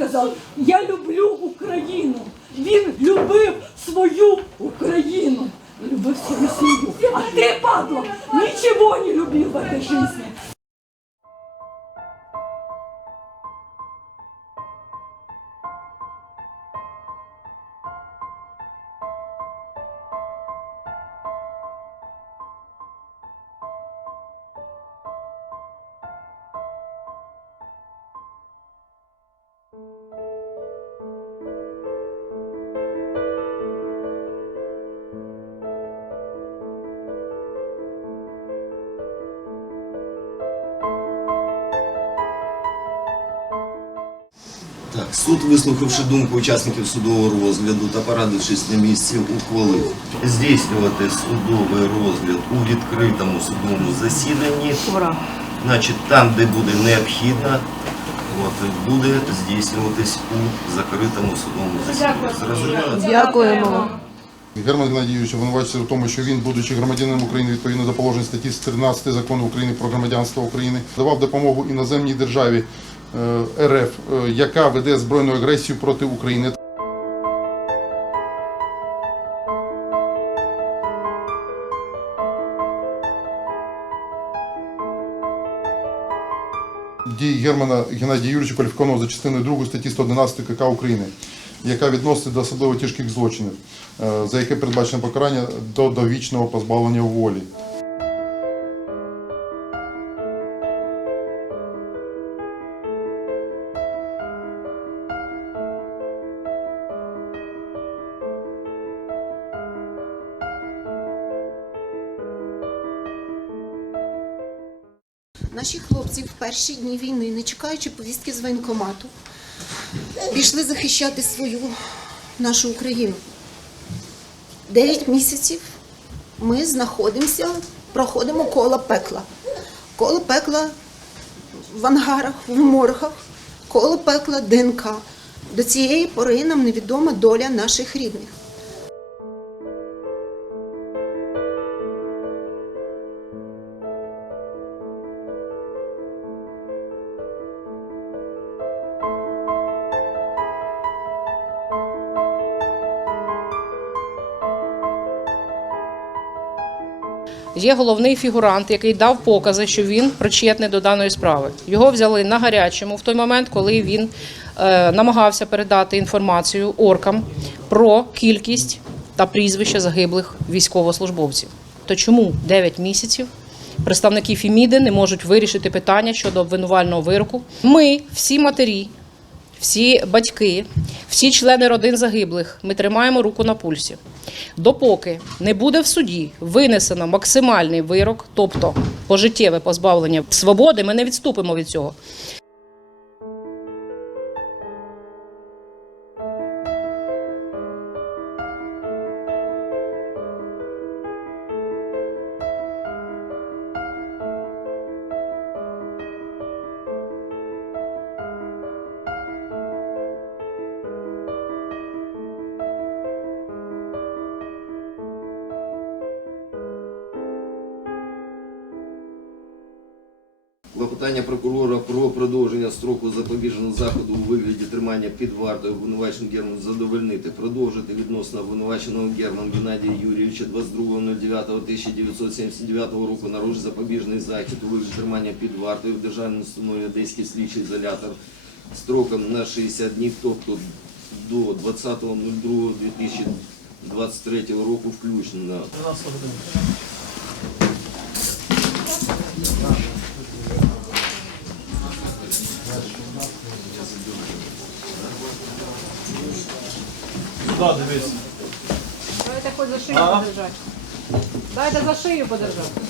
сказав, я люблю Україну. Він любив свою Україну. Любив свою сім'ю. А ти, падла, нічого не любив в этой жизни. Суд, вислухавши думку учасників судового розгляду та порадившись на місці, ухвалив здійснювати судовий розгляд у відкритому судовому засіданні. Значить, там, де буде необхідно, от, буде здійснюватись у закритому судовому засіданні. Зрозуміло? Дякуємо. Герман Геннадійович обвинувачується в тому, що він, будучи громадянином України відповідно до положень статті 13 закону України про громадянство України, давав допомогу іноземній державі РФ, е, яка веде збройну агресію проти України. Дії Германа Геннадія Юрійовича кваліфікованого за частиною 2 статті 111 КК України, яка відноситься до особливо тяжких злочинів, е, за яке передбачено покарання до довічного позбавлення волі. Наші хлопці в перші дні війни, не чекаючи повістки з воєнкомату, пішли захищати свою нашу Україну. Дев'ять місяців ми знаходимося, проходимо коло пекла. Коло пекла в ангарах, в моргах, коло пекла ДНК. До цієї пори нам невідома доля наших рідних. Є головний фігурант, який дав покази, що він причетний до даної справи. Його взяли на гарячому в той момент, коли він е, намагався передати інформацію оркам про кількість та прізвища загиблих військовослужбовців. То чому 9 місяців представники Фіміди не можуть вирішити питання щодо обвинувального вироку? Ми, всі матері, всі батьки, всі члени родин загиблих, ми тримаємо руку на пульсі. Допоки не буде в суді винесено максимальний вирок, тобто пожиттєве позбавлення свободи, ми не відступимо від цього. Клопотання прокурора про продовження строку запобіжного заходу у вигляді тримання під вартою обвинуваченого Германа задовольнити, продовжити відносно обвинуваченого Германа Геннадія Юрійовича 22.09.1979 року народження запобіжний захід у вигляді тримання під вартою в державній установі Одеський слідчий ізолятор строком на 60 днів, тобто до 20.02.2023 року включно. Дайте хоч за шию подержати. Дайте за шию подержати.